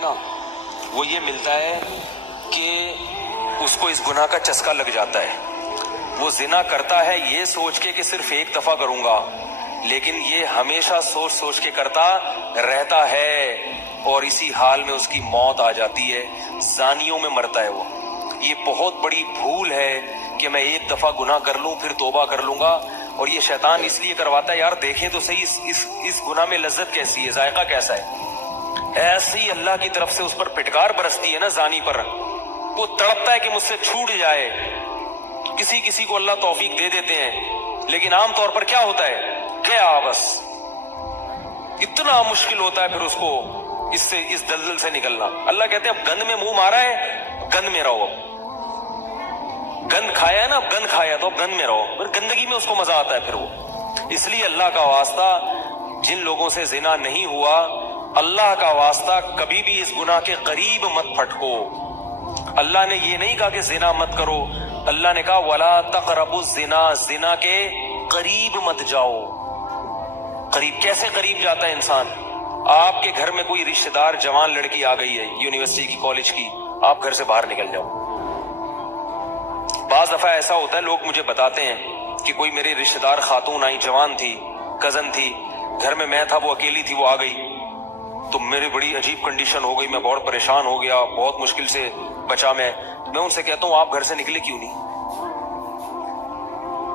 ہے نا وہ یہ ملتا ہے کہ اس کو اس گناہ کا چسکا لگ جاتا ہے. وہ زنا کرتا ہے یہ سوچ کے کہ صرف ایک دفعہ کروں گا، لیکن یہ ہمیشہ سوچ سوچ کے کرتا رہتا ہے اور اسی حال میں اس کی موت آ جاتی ہے. زانیوں میں مرتا ہے وہ. یہ بہت بڑی بھول ہے کہ میں ایک دفعہ گناہ کر لوں پھر توبہ کر لوں گا. اور یہ شیطان اس لیے کرواتا ہے، یار دیکھیں تو صحیح اس گناہ میں لذت کیسی ہے، ذائقہ کیسا ہے. ایسے ہی اللہ کی طرف سے اس پر پھٹکار برستی ہے نا زانی پر، وہ تڑپتا ہے کہ مجھ سے چھوٹ جائے. کسی کو اللہ توفیق دے دیتے ہیں، لیکن عام طور پر کیا ہوتا ہے، گیا بس. اتنا مشکل ہوتا ہے پھر اس کو اس دلدل سے نکلنا. اللہ کہتے ہیں اب گند میں منہ مارا ہے، گند میں رہو. گند کھایا ہے نا، اب گند کھایا تو اب گند میں رہو. پھر گندگی میں اس کو مزہ آتا ہے پھر وہ. اس لیے اللہ کا واسطہ جن لوگوں سے زنا نہیں ہوا، اللہ کا واسطہ کبھی بھی اس گناہ کے قریب مت پھٹکو. اللہ نے یہ نہیں کہا کہ زنا مت کرو، اللہ نے کہا وَلَا تَقْرَبُوا الزِّنَا، زنا کے قریب مت جاؤ. قریب کیسے قریب جاتا ہے انسان؟ آپ کے گھر میں کوئی رشتہ دار جوان لڑکی آ گئی ہے یونیورسٹی کی، کالج کی، آپ گھر سے باہر نکل جاؤ. بعض دفعہ ایسا ہوتا ہے، لوگ مجھے بتاتے ہیں کہ کوئی میری رشتہ دار خاتون آئی، جوان تھی، کزن تھی، گھر میں میں تھا، وہ اکیلی تھی، وہ آ گئی تو میری بڑی عجیب کنڈیشن ہو گئی، میں بہت پریشان ہو گیا، بہت مشکل سے بچا میں ان سے کہتا ہوں آپ گھر سے نکلے کیوں نہیں؟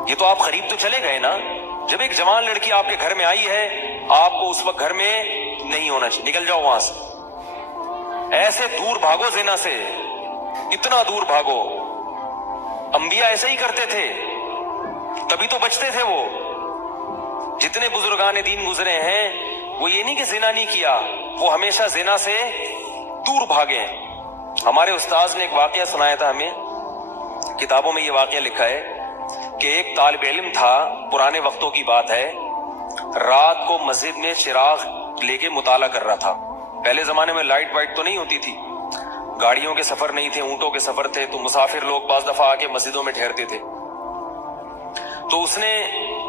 یہ تو آپ قریب تو چلے گئے نا. جب ایک جوان لڑکی آپ کے گھر میں آئی ہے، آپ کو اس وقت گھر میں نہیں ہونا چاہیے، نکل جاؤ وہاں سے. ایسے دور بھاگو زنا سے، اتنا دور بھاگو. انبیاء ایسے ہی کرتے تھے، تبھی تو بچتے تھے. وہ جتنے بزرگان دین گزرے ہیں وہ یہ نہیں کہ زنا نہیں کیا، وہ ہمیشہ زنا سے دور بھاگے ہیں. ہمارے استاذ نے ایک واقعہ سنایا تھا ہمیں، کتابوں میں یہ واقعہ لکھا ہے کہ ایک طالب علم تھا، پرانے وقتوں کی بات ہے، رات کو مسجد میں چراغ لے کے مطالعہ کر رہا تھا. پہلے زمانے میں لائٹ وائٹ تو نہیں ہوتی تھی، گاڑیوں کے سفر نہیں تھے، اونٹوں کے سفر تھے، تو مسافر لوگ بعض دفعہ آ کے مسجدوں میں ٹھہرتے تھے. تو اس نے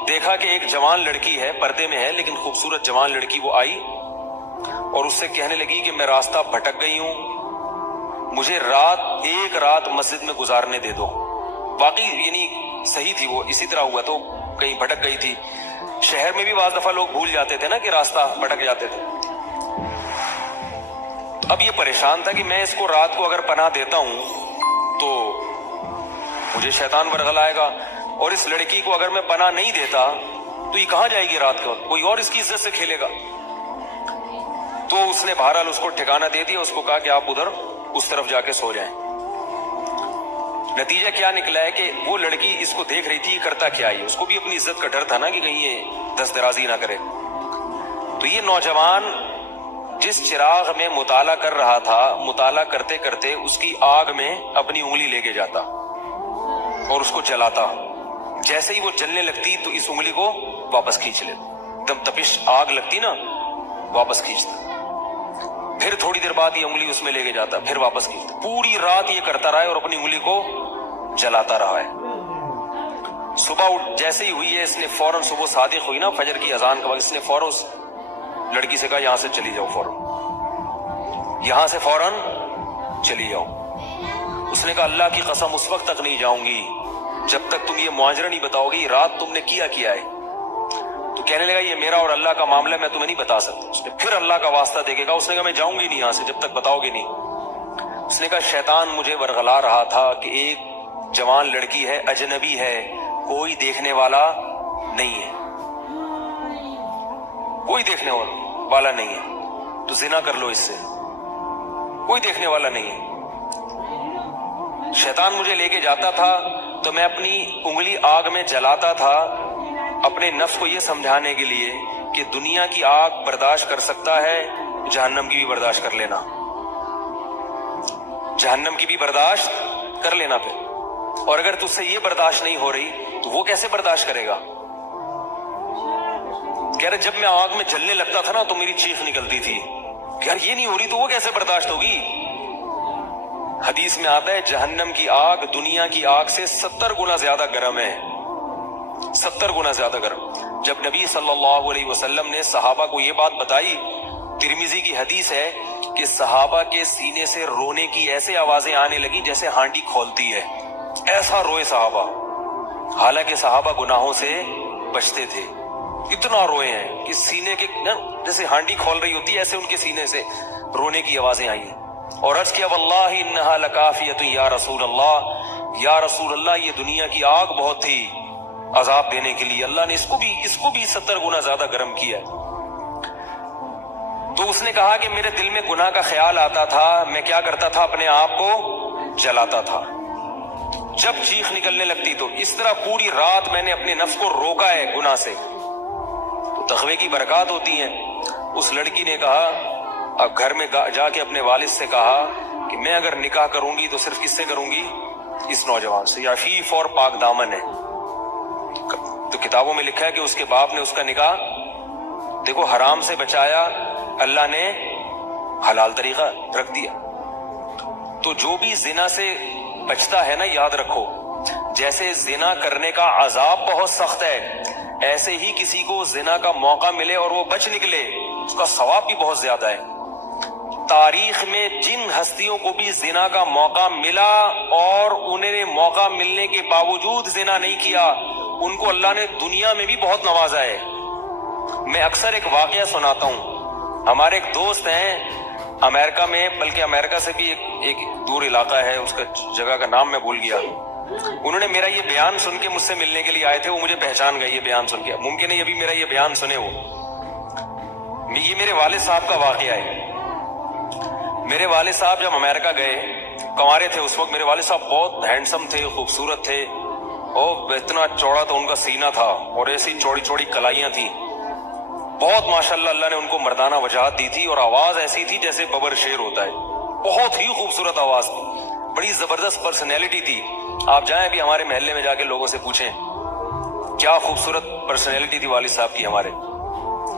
دیکھا کہ ایک جوان لڑکی ہے، پردے میں ہے لیکن خوبصورت جوان لڑکی، وہ آئی اور اس سے کہنے لگی کہ میں راستہ بھٹک گئی ہوں، مجھے ایک رات مسجد میں گزارنے دے دو. واقعی یعنی صحیح تھی، وہ اسی طرح ہوا تو کہیں بھٹک گئی تھی. شہر میں بھی بعض دفعہ لوگ بھول جاتے تھے نا کہ راستہ بھٹک جاتے تھے. اب یہ پریشان تھا کہ میں اس کو رات کو اگر پناہ دیتا ہوں تو مجھے شیطان ورغلائے گا، اور اس لڑکی کو اگر میں پناہ نہیں دیتا تو یہ کہاں جائے گی رات کو، کوئی اور اس کی عزت سے کھیلے گا. تو اس نے بہرحال اس کو ٹھکانہ دے دیا، اس کو کہا کہ آپ ادھر اس طرف جا کے سو جائیں. نتیجہ کیا نکلا ہے کہ وہ لڑکی اس کو دیکھ رہی تھی یہ کرتا کیا ہے، اس کو بھی اپنی عزت کا ڈر تھا نا کہ کہیں یہ دست درازی نہ کرے. تو یہ نوجوان جس چراغ میں مطالعہ کر رہا تھا، مطالعہ کرتے کرتے اس کی آگ میں اپنی انگلی لے کے جاتا اور اس کو جلاتا. جیسے ہی وہ جلنے لگتی تو اس انگلی کو واپس کھینچ لیتا، تب تپش آگ لگتی نا واپس کھینچتا. پھر تھوڑی دیر بعد یہ انگلی اس میں لے کے جاتا، پھر واپس کھینچتا. پوری رات یہ کرتا رہا ہے اور اپنی انگلی کو جلاتا رہا ہے. صبح جیسے ہی ہوئی ہے، اس نے فوراً، صبح صادق ہوئی نا فجر کی اذان کے بعد، اس نے فوراً اس لڑکی سے کہا یہاں سے چلی جاؤ، فوراً یہاں سے فوراً چلی جاؤ. اس نے کہا اللہ کی قسم اس وقت تک نہیں جاؤں گی جب تک تم یہ معاجرہ نہیں بتاؤ گی رات تم نے کیا ہے. تو کہنے لگا یہ میرا اور اللہ کا معاملہ، میں تمہیں نہیں بتا سکتا. اس نے پھر اللہ کا واسطہ دے کے کہا، اس نے کہا میں جاؤں گی نہیں یہاں سے جب تک بتاؤ گے نہیں. اس نے کہا شیطان مجھے ورغلا رہا تھا کہ ایک جوان لڑکی ہے، اجنبی ہے، کوئی دیکھنے والا نہیں ہے، کوئی دیکھنے والا نہیں ہے، تو زنا کر لو اس سے، کوئی دیکھنے والا نہیں ہے. شیطان مجھے لے کے جاتا تھا تو میں اپنی انگلی آگ میں جلاتا تھا، اپنے نفس کو یہ سمجھانے کے لیے کہ دنیا کی آگ برداشت کر سکتا ہے، جہنم کی بھی برداشت کر لینا، جہنم کی بھی برداشت کر لینا. پھر اور اگر تجھ سے یہ برداشت نہیں ہو رہی تو وہ کیسے برداشت کرے گا؟ کہہ رہے جب میں آگ میں جلنے لگتا تھا نا تو میری چیخ نکلتی تھی کہ یار یہ نہیں ہو رہی تو وہ کیسے برداشت ہوگی. حدیث میں آتا ہے جہنم کی آگ دنیا کی آگ سے 70 گنا زیادہ گرم ہے، 70 گنا زیادہ گرم. جب نبی صلی اللہ علیہ وسلم نے صحابہ کو یہ بات بتائی، ترمذی کی حدیث ہے کہ صحابہ کے سینے سے رونے کی ایسے آوازیں آنے لگی جیسے ہانڈی کھولتی ہے، ایسا روئے صحابہ، حالانکہ صحابہ گناہوں سے بچتے تھے، اتنا روئے ہیں کہ سینے کے جیسے ہانڈی کھول رہی ہوتی ہے ایسے ان کے سینے سے رونے کی آوازیں آئی ہیں، اور عرض کیا واللہ انہا لکافیۃ یا رسول اللہ، یا رسول اللہ یہ دنیا کی آگ بہت تھی عذاب دینے کے لیے، اللہ نے اس کو بھی 70 گنا زیادہ گرم کیا ہے۔ تو اس نے کہا کہ میرے دل میں گناہ کا خیال آتا تھا، میں کیا کرتا تھا، اپنے آپ کو جلاتا تھا، جب چیخ نکلنے لگتی تو اس طرح پوری رات میں نے اپنے نفس کو روکا ہے گناہ سے۔ تو تقوی کی برکات ہوتی ہیں۔ اس لڑکی نے کہا، اب گھر میں جا کے اپنے والد سے کہا کہ میں اگر نکاح کروں گی تو صرف کس سے کروں گی، اس نوجوان سے، عفیف اور پاک دامن ہے۔ تو کتابوں میں لکھا ہے کہ اس کے باپ نے اس کا نکاح دیکھو حرام سے بچایا، اللہ نے حلال طریقہ رکھ دیا۔ تو جو بھی زنا سے بچتا ہے نا، یاد رکھو جیسے زنا کرنے کا عذاب بہت سخت ہے، ایسے ہی کسی کو زنا کا موقع ملے اور وہ بچ نکلے اس کا ثواب بھی بہت زیادہ ہے۔ تاریخ میں جن ہستیوں کو بھی زنا کا موقع ملا اور انہیں نے موقع ملنے کے باوجود زنا نہیں کیا، ان کو اللہ نے دنیا میں بھی بہت نوازا ہے۔ میں اکثر ایک واقعہ سناتا ہوں، ہمارے ایک دوست ہیں امریکہ میں، بلکہ امریکہ سے بھی ایک دور علاقہ ہے، اس کا جگہ کا نام میں بھول گیا، انہوں نے میرا یہ بیان سن کے مجھ سے ملنے کے لیے آئے تھے، وہ مجھے پہچان گئے یہ بیان سن کے، ممکن ہے ابھی میرا یہ بیان سنے وہ، یہ میرے والد صاحب کا واقعہ ہے۔ میرے والد صاحب جب امریکہ گئے، کنوارے تھے اس وقت، میرے والد صاحب بہت ہینڈسم تھے، خوبصورت تھے، اور اتنا چوڑا تو ان کا سینہ تھا اور ایسی چوڑی چوڑی کلائیاں تھیں، بہت ماشاءاللہ اللہ نے ان کو مردانہ وجاہت دی تھی، اور آواز ایسی تھی جیسے ببر شیر ہوتا ہے، بہت ہی خوبصورت آواز تھی، بڑی زبردست پرسنالٹی تھی۔ آپ جائیں بھی ہمارے محلے میں جا کے لوگوں سے پوچھیں کیا خوبصورت پرسنالٹی تھی والد صاحب کی ہمارے۔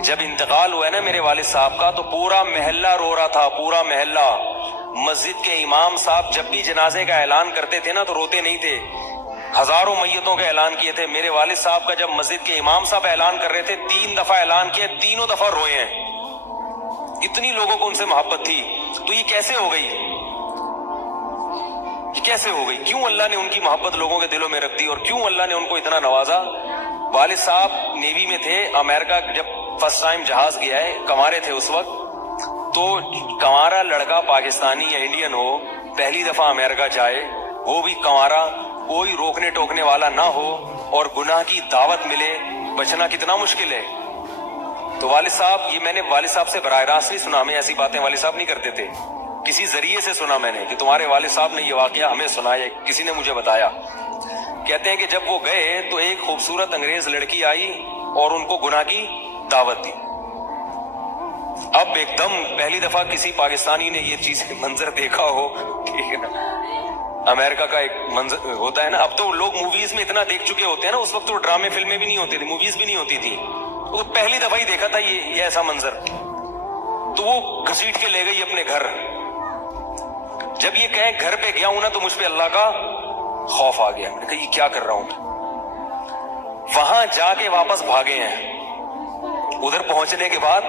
جب انتقال ہوا ہے نا میرے والد صاحب کا، تو پورا محلہ رو رہا تھا، پورا محلہ۔ مسجد کے امام صاحب جب بھی جنازے کا اعلان کرتے تھے نا تو روتے نہیں تھے، ہزاروں میتوں کا اعلان کیے تھے۔ میرے والد صاحب کا جب مسجد کے امام صاحب اعلان کر رہے تھے، 3 دفعہ اعلان کیا، تینوں دفعہ روئے ہیں، اتنی لوگوں کو ان سے محبت تھی۔ تو یہ کیسے ہو گئی، یہ کیسے ہو گئی؟ کیوں اللہ نے ان کی محبت لوگوں کے دلوں میں رکھ دی، اور کیوں اللہ نے ان کو اتنا نوازا؟ والد صاحب نیوی میں تھے، امریکہ جب فرسٹ ٹائم جہاز گیا ہے، کنوارے تھے اس وقت، تو کنوارا لڑکا پاکستانی یا انڈین ہو، پہلی دفعہ امریکہ جائے، وہ بھی کنوارا، کوئی روکنے ٹوکنے والا نہ ہو، اور گناہ کی دعوت ملے، بچنا کتنا مشکل ہے۔ تو والد صاحب، یہ میں نے والد صاحب سے براہ راست نہیں سنا، ہمیں ایسی باتیں والد صاحب نہیں کرتے تھے، کسی ذریعے سے سنا میں نے کہ تمہارے والد صاحب نے یہ واقعہ ہمیں سنایا، کسی نے مجھے بتایا۔ کہتے ہیں کہ جب وہ گئے تو ایک خوبصورت انگریز لڑکی آئی اور ان کو گناہ کی دعوت دی۔ اب ایک دم پہلی دفعہ کسی پاکستانی نے یہ چیز منظر دیکھا ہو، ٹھیک ہے نا، امریکہ کا ایک منظر ہوتا ہے نا، اب تو لوگ موویز میں اتنا دیکھ چکے ہوتے ہیں نا، اس وقت تو ڈرامے فلمیں بھی نہیں ہوتی تھی، موویز بھی نہیں ہوتی تھی، وہ پہلی دفعہ ہی دیکھا تھا یہ ایسا منظر، تو وہ گھسیٹ کے لے گئی اپنے گھر۔ جب یہ کہیں گھر پہ گیا ہوں نا تو مجھ پہ اللہ کا خوف آ گیا، میں نے کہا یہ کیا کر رہا ہوں۔ وہاں جا کے واپس بھاگے ہیں۔ ادھر پہنچنے کے بعد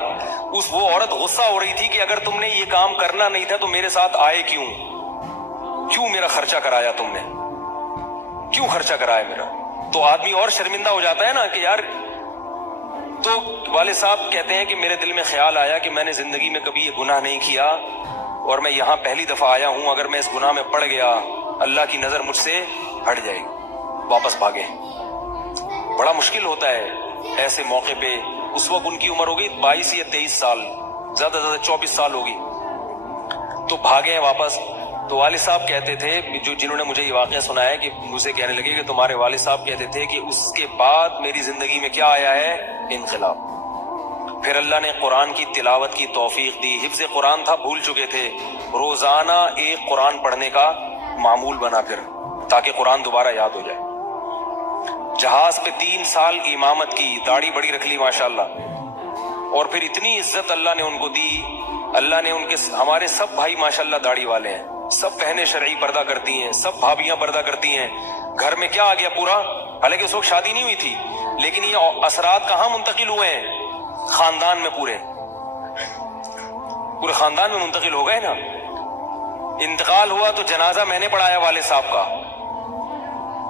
وہ عورت غصہ ہو رہی تھی کہ اگر تم نے یہ کام کرنا نہیں تھا تو میرے ساتھ آئے کیوں میرا خرچہ کرایا تم نے، کیوں خرچہ کرایا میرا؟ تو آدمی اور شرمندہ ہو جاتا ہے نا کہ یار۔ تو والد صاحب کہتے ہیں کہ میرے دل میں خیال آیا کہ میں نے زندگی میں کبھی یہ گناہ نہیں کیا، اور میں یہاں پہلی دفعہ آیا ہوں، اگر میں اس گناہ میں پڑ گیا اللہ کی نظر مجھ سے ہٹ جائے گی۔ واپس بھاگے۔ بڑا مشکل ہوتا ہے ایسے موقع پہ۔ اس وقت ان کی عمر ہوگی 22 یا 23 سال، زیادہ سے زیادہ 24 سال ہوگی، تو بھاگے ہیں واپس۔ تو والد صاحب کہتے تھے، جنہوں نے مجھے یہ واقعہ سنایا، کہ مجھے کہنے لگے کہ تمہارے والد صاحب کہتے تھے کہ اس کے بعد میری زندگی میں کیا آیا ہے؟ انقلاب۔ پھر اللہ نے قرآن کی تلاوت کی توفیق دی، حفظ قرآن تھا، بھول چکے تھے، روزانہ ایک قرآن پڑھنے کا معمول بنا پھر، تاکہ قرآن دوبارہ یاد ہو جائے۔ جہاز پہ 3 سال امامت کی، داڑھی بڑی رکھ لی ماشاءاللہ، اور پھر اتنی عزت اللہ نے ان کو دی۔ اللہ نے ہمارے سب بھائی ماشاءاللہ داڑھی والے ہیں، سب بہنیں شرعی پردہ کرتی ہیں، سب بھابیاں پردہ کرتی ہیں۔ گھر میں کیا آ گیا پورا، حالانکہ اس وقت شادی نہیں ہوئی تھی، لیکن یہ اثرات کہاں منتقل ہوئے ہیں؟ خاندان میں پورے۔ پورے خاندان میں منتقل ہو گئے نا. انتقال ہوا تو جنازہ میں نے پڑھایا والد صاحب کا.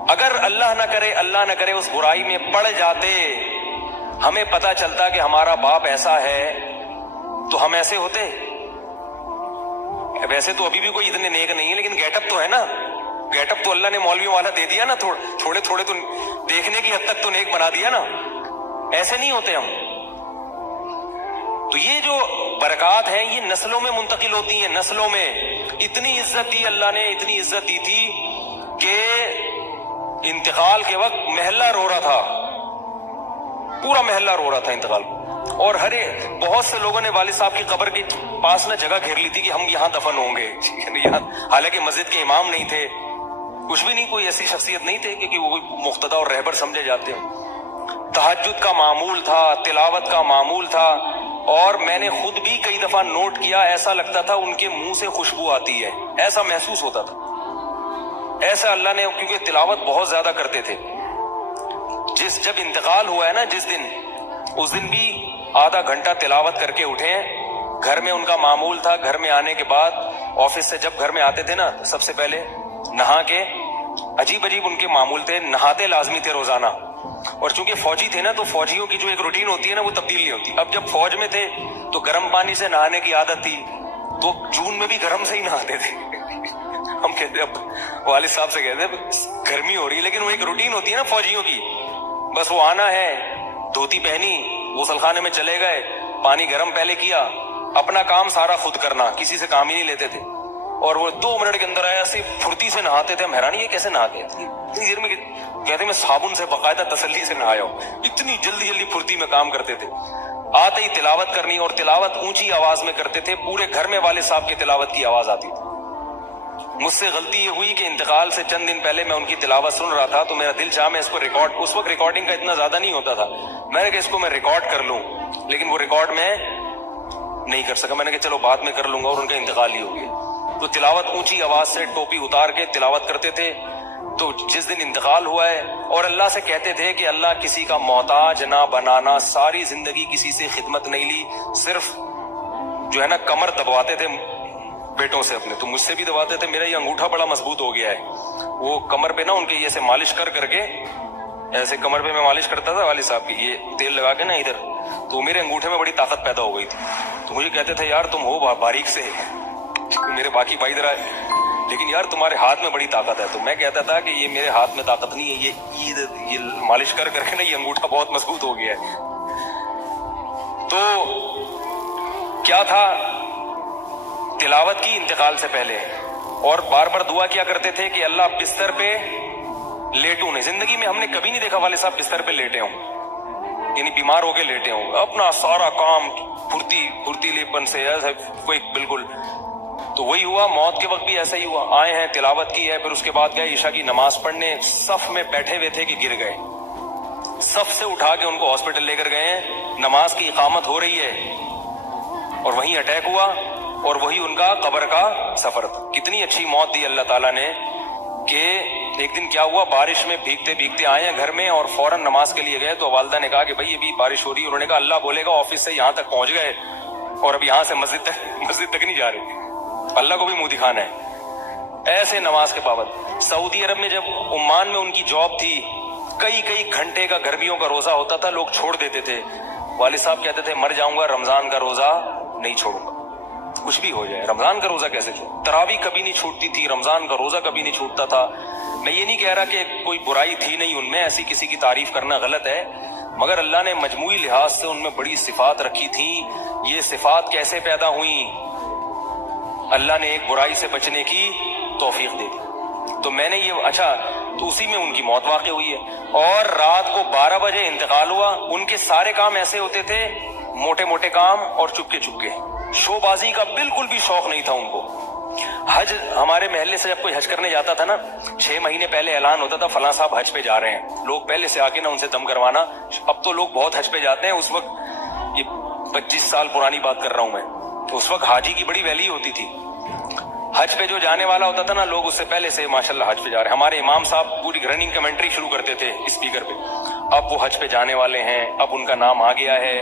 اگر اللہ نہ کرے اس برائی میں پڑ جاتے, ہمیں پتا چلتا کہ ہمارا باپ ایسا ہے, تو ہم ایسے ہوتے. ویسے تو ابھی بھی کوئی اتنے نیک نہیں ہے, لیکن گیٹ اپ تو ہے نا. گیٹ اپ تو اللہ نے مولویوں والا دے دیا نا, تھوڑے تھوڑے تو دیکھنے کی حد تک تو نیک بنا دیا نا. ایسے نہیں ہوتے ہم. تو یہ جو برکات ہیں یہ نسلوں میں منتقل ہوتی ہیں. نسلوں میں اتنی عزت دی اللہ نے, اتنی عزت دی تھی کہ انتقال کے وقت محلہ رو رہا تھا, پورا محلہ رو رہا تھا انتقال. اور بہت سے لوگوں نے والد صاحب کی قبر کے پاس نہ جگہ گھیر لی تھی کہ ہم یہاں دفن ہوں گے. حالانکہ مسجد کے امام نہیں تھے, کچھ بھی نہیں, کوئی ایسی شخصیت نہیں تھے کہ وہ مقتدی اور رہبر سمجھے جاتے ہیں. تہجد کا معمول تھا, تلاوت کا معمول تھا. اور میں نے خود بھی کئی دفعہ نوٹ کیا, ایسا لگتا تھا ان کے منہ سے خوشبو آتی ہے, ایسا محسوس ہوتا تھا. ایسا اللہ نے, کیونکہ تلاوت بہت زیادہ کرتے تھے. جب انتقال ہوا ہے نا اس دن بھی آدھا گھنٹہ تلاوت کر کے اٹھے. گھر میں ان کا معمول تھا, گھر میں آنے کے بعد آفس سے جب گھر میں آتے تھے نا, سب سے پہلے نہا کے, عجیب ان کے معمول تھے, نہاتے لازمی تھے روزانہ. اور چونکہ فوجی تھے نا, تو فوجیوں کی جو ایک روٹین ہوتی ہے نا, وہ تبدیل نہیں ہوتی. اب جب فوج میں تھے تو گرم پانی سے نہانے کی عادت تھی, تو جون میں بھی گرم سے ہی نہاتے تھے. ہم کہتے, اب والد صاحب سے کہتے گرمی ہو رہی ہے, لیکن وہ ایک روٹین ہوتی ہے نا فوجیوں کی. بس وہ آنا ہے, دھوتی پہنی, غسل خانے میں چلے گئے, پانی گرم پہلے کیا, اپنا کام سارا خود کرنا, کسی سے کام ہی نہیں لیتے تھے. اور وہ 2 منٹ کے اندر آیا, ایسے پھرتی سے نہاتے تھے. ہم حیران, یہ کیسے نہاتے اتنی دیر میں؟ کہتے میں صابن سے باقاعدہ تسلی سے نہایا ہوں. اتنی جلدی پھرتی میں کام کرتے تھے. آتے ہی تلاوت کرنی, اور تلاوت اونچی آواز میں کرتے تھے. پورے گھر میں والد صاحب کی تلاوت کی آواز آتی تھی. مجھ سے غلطی یہ ہوئی کہ انتقال سے چند دن پہلے میں ان کی تلاوت سن رہا تھا, تو میرا دل چاہا میں اس کو ریکارڈ, اس وقت ریکارڈنگ کا اتنا زیادہ نہیں ہوتا تھا, میں نے کہا اس کو میں ریکارڈ کر لوں, لیکن وہ ریکارڈ میں نہیں کر سکا. میں نے کہا چلو بعد میں کر لوں گا, اور ان کا انتقال ہی ہو گیا. تو تلاوت اونچی آواز سے ٹوپی اتار کے تلاوت کرتے تھے. تو جس دن انتقال ہوا ہے, اور اللہ سے کہتے تھے کہ اللہ کسی کا محتاج نہ بنانا, ساری زندگی کسی سے خدمت نہیں لی, صرف جو ہے نا کمر دبواتے تھے بیٹوں سے اپنے. تو مجھ سے بھی دباتے تھے, میرا یہ انگوٹھا بڑا مضبوط ہو گیا ہے. وہ کمر پہ نا ان کے ایسے مالش کر کے, ایسے کمر پہ میں مالش کرتا تھا والد صاحب کی, یہ تیل لگا کے نا ادھر, تو میرے انگوٹھے میں بڑی طاقت پیدا ہو گئی تھی. تو مجھے کہتے تھے یار تم ہو باریک سے, میرے باقی بھائی ذرا, لیکن یار تمہارے ہاتھ میں بڑی طاقت ہے. تو میں کہتا تھا کہ یہ میرے ہاتھ میں طاقت نہیں ہے, یہ مالش کر کے نا یہ انگوٹھا بہت مضبوط ہو گیا ہے. تو کیا تھا, تلاوت کی انتقال سے پہلے, اور بار بار دعا کیا کرتے تھے کہ اللہ بستر پہ لیٹوں نہیں. زندگی میں ہم نے کبھی نہیں دیکھا والد صاحب بستر پہ لیٹے ہوں, یعنی بیمار ہو کے لیٹے ہوں. اپنا سارا کام پھرتیلے پن سے کوئی بالکل. تو وہی ہوا, موت کے وقت بھی ایسا ہی ہوا. آئے ہیں, تلاوت کی ہے, پھر اس کے بعد گئے عشاء کی نماز پڑھنے. صف میں بیٹھے ہوئے تھے کہ گر گئے, صف سے اٹھا کے ان کو ہاسپٹل لے کر گئے ہیں. نماز کی اقامت ہو رہی ہے, اور وہیں اٹیک ہوا, اور وہی ان کا قبر کا سفر تھا. کتنی اچھی موت دی اللہ تعالیٰ نے کہ ایک دن کیا ہوا, بارش میں بھیگتے آئے ہیں گھر میں, اور فوراً نماز کے لیے گئے. تو والدہ نے کہا کہ بھائی ابھی بارش ہو رہی ہے. انہوں نے کہا اللہ بولے گا آفس سے یہاں تک پہنچ گئے, اور اب یہاں سے مسجد تک نہیں جا رہے, اللہ کو بھی منہ دکھانا ہے. ایسے نماز کے پابند. سعودی عرب میں جب عمان میں ان کی جاب تھی, کئی گھنٹے کا گرمیوں کا روزہ ہوتا تھا, لوگ چھوڑ دیتے تھے. والد صاحب کہتے تھے مر جاؤں گا, رمضان کا روزہ نہیں چھوڑوں گا, کچھ بھی ہو جائے. رمضان کا روزہ کیسے چھوڑ, تراویح کبھی نہیں چھوٹتی تھی, رمضان کا روزہ کبھی نہیں چھوٹتا تھا. میں یہ نہیں کہہ رہا کہ کوئی برائی تھی نہیں ان میں, ایسی کسی کی تعریف کرنا غلط ہے, مگر اللہ نے مجموعی لحاظ سے ان میں بڑی صفات رکھی تھی. یہ صفات کیسے پیدا ہوئیں, اللہ نے ایک برائی سے بچنے کی توفیق دے دی. تو میں نے یہ اچھا, تو اسی میں ان کی موت واقع ہوئی ہے. اور رات کو 12 بجے انتقال ہوا. ان کے سارے کام ایسے ہوتے تھے, موٹے کام اور چپکے شو بازی کا بالکل بھی شوق نہیں تھا ان کو. حج, ہمارے محلے سے جب کوئی حج کرنے جاتا تھا نا, 6 مہینے پہلے اعلان ہوتا تھا فلاں صاحب حج پہ جا رہے ہیں. لوگ پہلے سے آ کے نا ان سے دم کروانا. اب تو لوگ بہت حج پہ جاتے ہیں, اس وقت یہ 25 سال پرانی بات کر رہا ہوں میں, تو اس وقت حاجی کی بڑی ویلیو ہوتی تھی. حج پہ جو جانے والا ہوتا تھا نا, لوگ اس سے پہلے سے ماشاءاللہ حج پہ جا رہے ہیں. ہمارے امام صاحب پوری رننگ کمنٹری شروع کرتے تھے اسپیکر پہ, اب وہ حج پہ جانے والے ہیں, اب ان کا نام آ گیا ہے.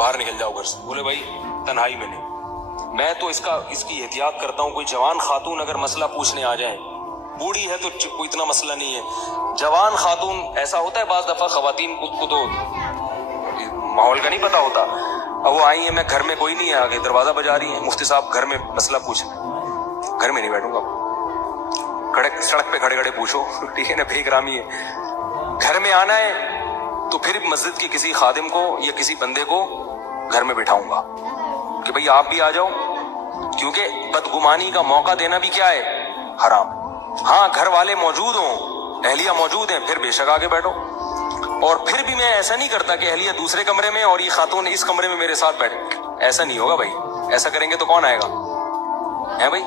باہر نکل جاؤ گھر سے. بولے بھائی تنہائی میں نہیں. میں تو اس کی احتیاط کرتا ہوں. کوئی جوان خاتون اگر مسئلہ پوچھنے آ جائیں, بوڑھی ہے تو کوئی اتنا مسئلہ نہیں ہے, جوان خاتون ایسا ہوتا ہے بعض دفعہ خواتین کو تو ماحول کا نہیں پتا ہوتا. اب وہ آئی ہیں, میں گھر میں کوئی نہیں ہے, آگے دروازہ بجا رہی ہیں, مفتی صاحب گھر میں مسئلہ پوچھنا. گھر میں نہیں بیٹھوں گا, سڑک پہ کھڑے کھڑے پوچھو, ٹھیک ہے نا, بے اکرامی ہے. گھر میں آنا ہے تو پھر مسجد کے کسی خادم کو یا کسی بندے کو گھر میں بٹھاؤں گا کہ بھئی آپ بھی آ جاؤ, کیونکہ بدگمانی کا موقع دینا بھی کیا ہے, حرام. ہاں گھر والے موجود ہوں, اہلیہ موجود ہیں, پھر بے شک آگے بیٹھو. اور پھر بھی میں ایسا نہیں کرتا کہ اہلیہ دوسرے کمرے میں اور یہ خاتون اس کمرے میں میرے ساتھ بیٹھے. ایسا نہیں ہوگا بھائی, ایسا کریں گے تو کون آئے گا, ہے بھائی.